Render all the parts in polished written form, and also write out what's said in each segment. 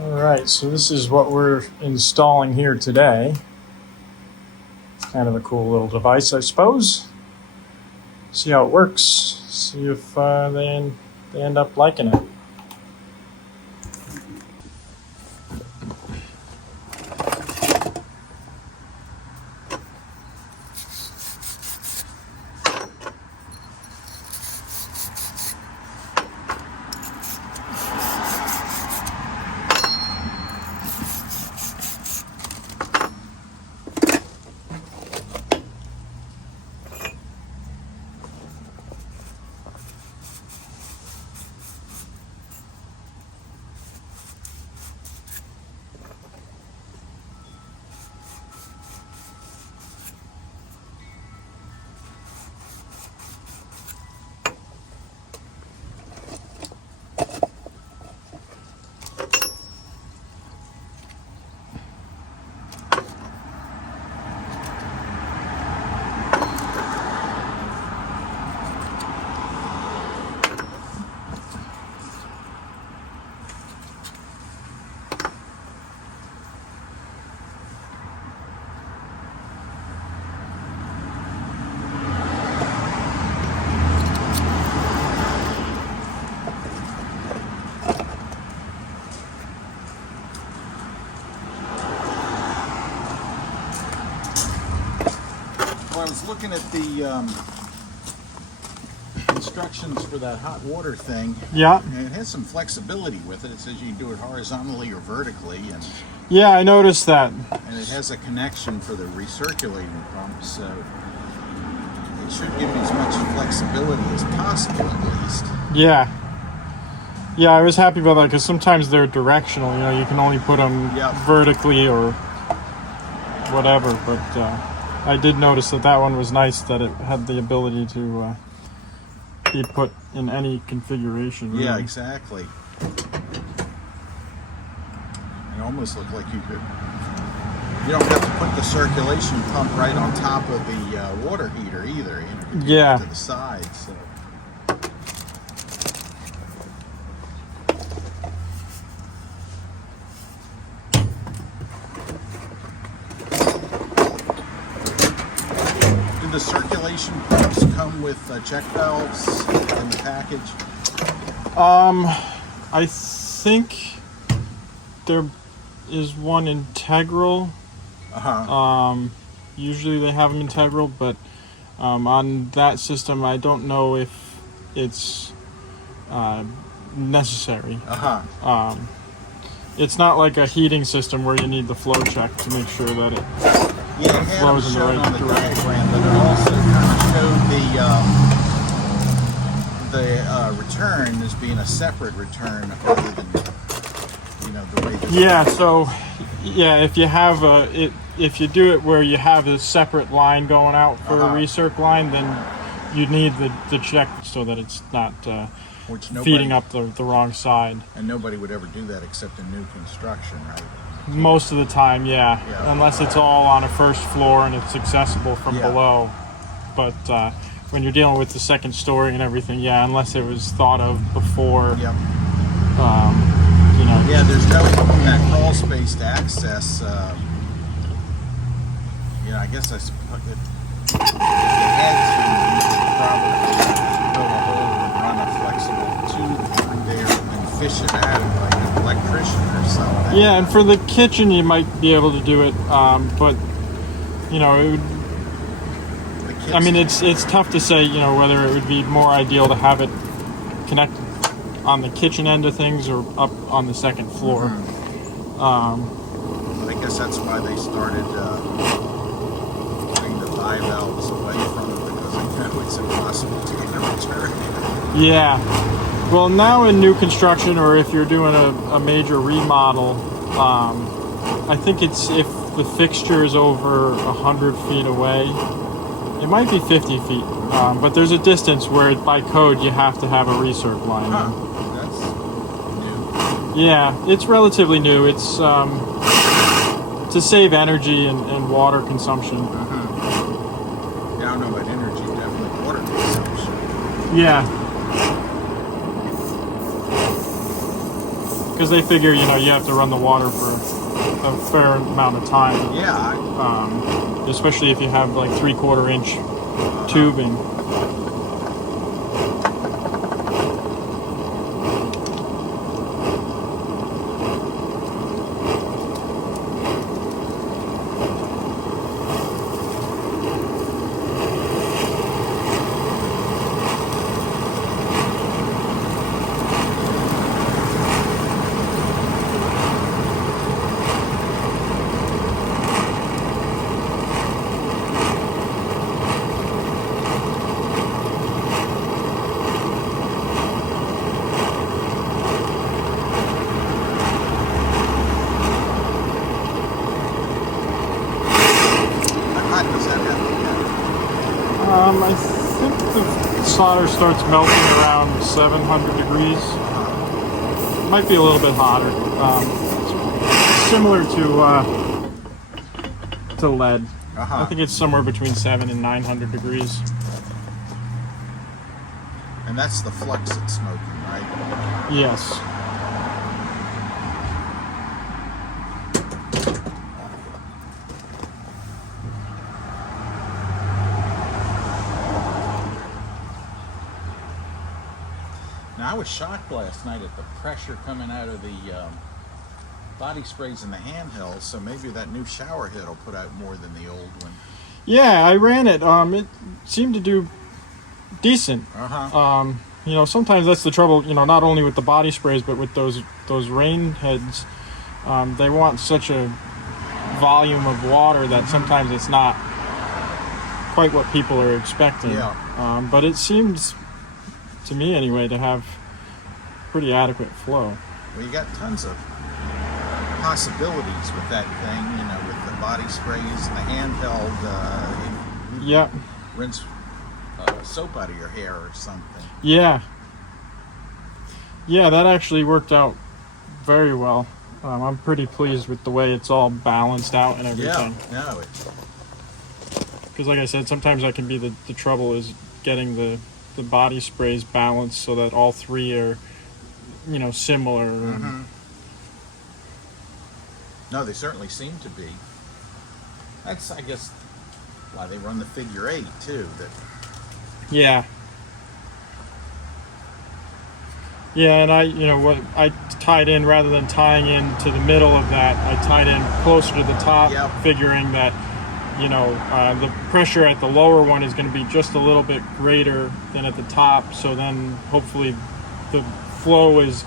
Alright, so this is what we're installing here today. Kind of a cool little device, I suppose. See how it works. See if they end up liking it. I was looking at the instructions for that hot water thing. Yeah. And it has some flexibility with it. It says you can do it horizontally or vertically, and Yeah, I noticed that. it has a connection for the recirculating pump, so it should give me as much flexibility as possible at least. Yeah. Yeah, I was happy about that because sometimes they're directional. You know, you can only put them Yep. vertically or whatever. But I did notice that one was nice, that it had the ability to be put in any configuration. Really. Yeah, exactly. It almost looked like you don't have to put the circulation pump right on top of the water heater either. You know, you can do Yeah. it to the side. So. Do the circulation pumps come with check valves in the package? I think there is one integral. Usually they have them integral, but on that system, I don't know if it's necessary. It's not like a heating system where you need the flow check to make sure that it Yeah, it had flows in the shown right on the direction. diagram, but it also kind of showed the return as being a separate return other than, the way this if you have if you do it where you have a separate line going out for a recirc line, then you need the check so that it's not which feeding up the wrong side. And nobody would ever do that except in new construction, right? Most of the time, yeah. Yeah. Unless it's all on a first floor and it's accessible from Yeah. below. But when you're dealing with the second story and everything, yeah, unless it was thought of before, Yep. Yeah, there's no in that crawl space to access. I guess I suppose if you had to, you could probably drill a hole and run a flexible tube through there and fish it out like an electrician or something. Yeah, and for the kitchen, you might be able to do it, but it would. I mean, it's tough to say, whether it would be more ideal to have it connected on the kitchen end of things or up on the second floor. But I guess that's why they started putting the bivalves away from it, because they know it's impossible to get a return. Yeah. Well, now in new construction, or if you're doing a major remodel, I think it's if the fixture is over 100 feet away. It might be 50 feet, but there's a distance where by code you have to have a recirc line. That's new. Yeah, it's relatively new. It's to save energy and water consumption. Yeah, I don't know about energy, definitely water consumption. Yeah. because they figure, you know, you have to run the water for a fair amount of time. Yeah. Especially if you have like 3/4 inch tubing. I think the solder starts melting around 700 degrees. It might be a little bit hotter. It's similar to lead. I think it's somewhere between 700 and 900 degrees. And that's the flux it's smoking, right? Yes. Now, I was shocked last night at the pressure coming out of the body sprays in the handheld, so maybe that new shower head will put out more than the old one. Yeah, I ran it. It seemed to do decent. You know, sometimes that's the trouble, you know, not only with the body sprays, but with those rain heads. They want such a volume of water that sometimes it's not quite what people are expecting. Yeah. But it seems, to me anyway, to have pretty adequate flow. Well, you got tons of possibilities with that thing, you know, with the body sprays and the handheld. Yeah. Rinse soap out of your hair or something. Yeah. Yeah, that actually worked out very well. I'm pretty pleased with the way it's all balanced out and everything. Yeah, no, because like I said, sometimes that can be the trouble is getting the body sprays balanced so that all three are, you know, similar. No, they certainly seem to be. That's, I guess, why they run the figure 8 too. That. Yeah. Yeah, and I tied in, rather than tying in to the middle of that, I tied in closer to the top, figuring that, you know, the pressure at the lower one is going to be just a little bit greater than at the top, so then hopefully the flow is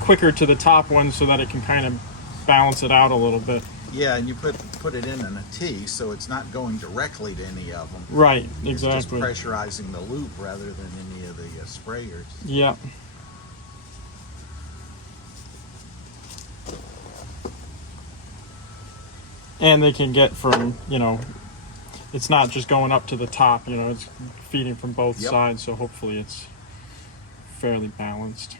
quicker to the top one so that it can kind of balance it out a little bit. Yeah, and you put it in a T, so it's not going directly to any of them. Right, exactly. It's just pressurizing the loop rather than any of the sprayers. Yeah. And they can get from, you know, it's not just going up to the top, you know, it's feeding from both sides, so hopefully it's fairly balanced.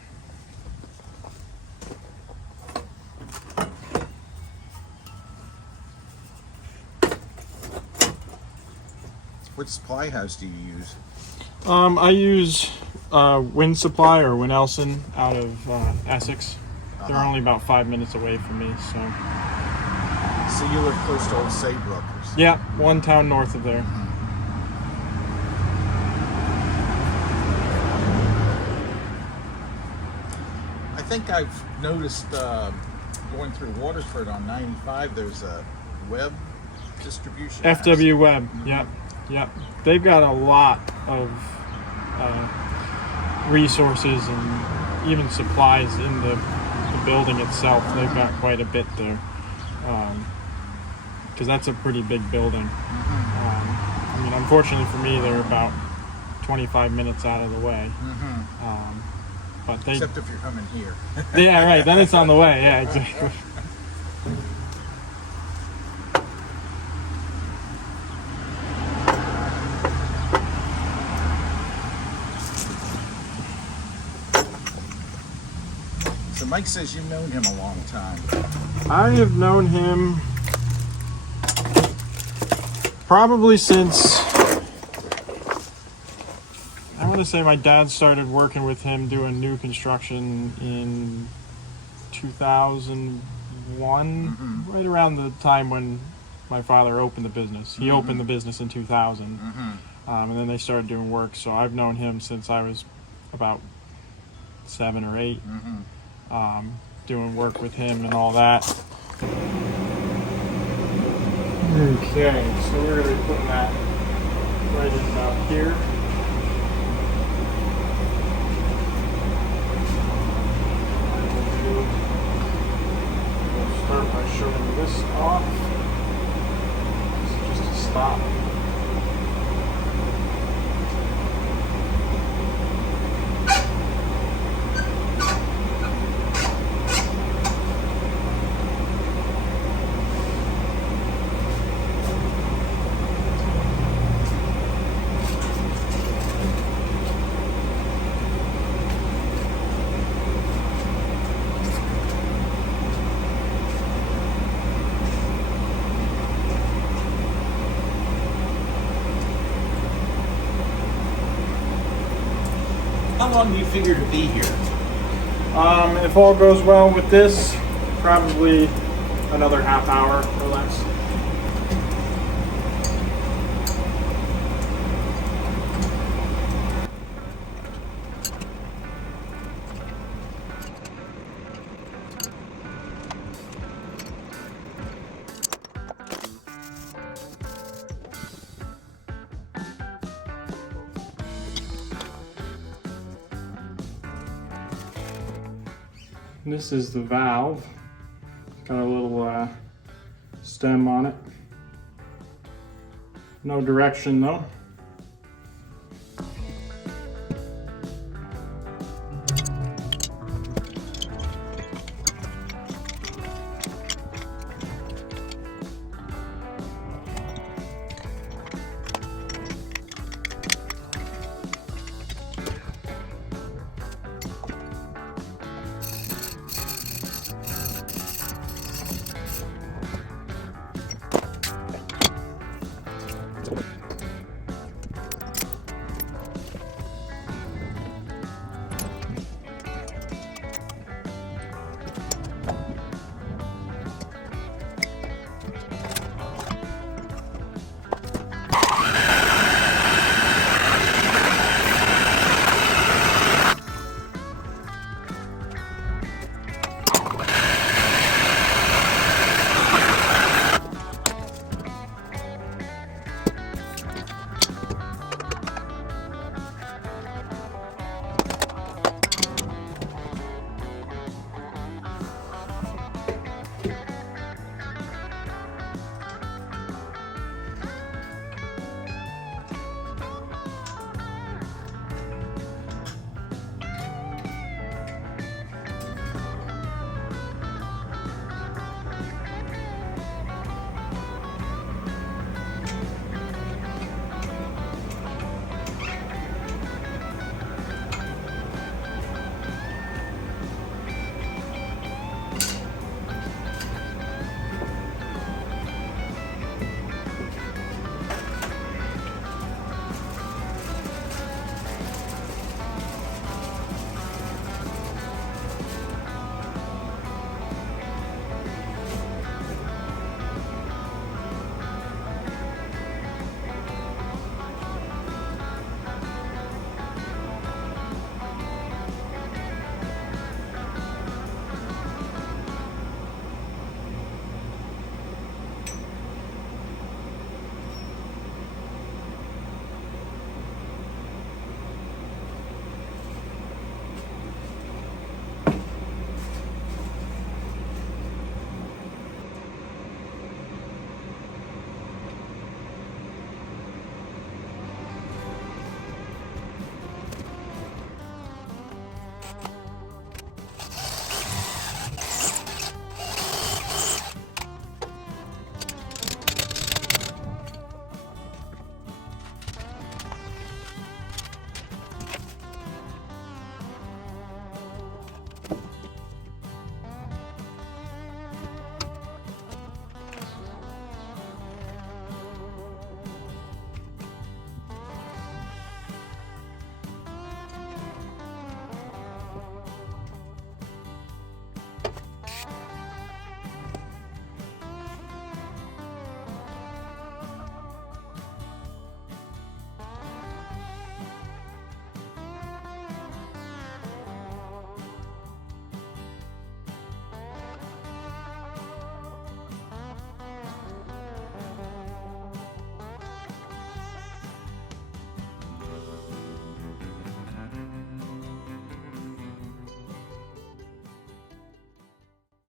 What supply house do you use? I use Wind Supply or Winelson out of Essex. They're only about 5 minutes away from me, so. So you live close to Old Saybrook or something? Yeah, one town north of there. I think I've noticed going through Waterford on 95, there's a web distribution. FW Web, yep. They've got a lot of resources and even supplies in the building itself. They've got quite a bit there. Because that's a pretty big building. I mean, unfortunately for me, they're about 25 minutes out of the way. But they, except if you're coming here. Yeah, right. Then it's on the way. Yeah, exactly. So Mike says you've known him a long time. I have known him probably since, I want to say my dad started working with him doing new construction in 2001, right around the time when my father opened the business. He opened the business in 2000, and then they started doing work. So I've known him since I was about 7 or 8, doing work with him and all that. Okay, so we're going to be putting that right in about here. We'll start by showing this off. This is just a stop. How long do you figure to be here? If all goes well with this, probably another half hour or less. This is the valve. Got a little stem on it. No direction though.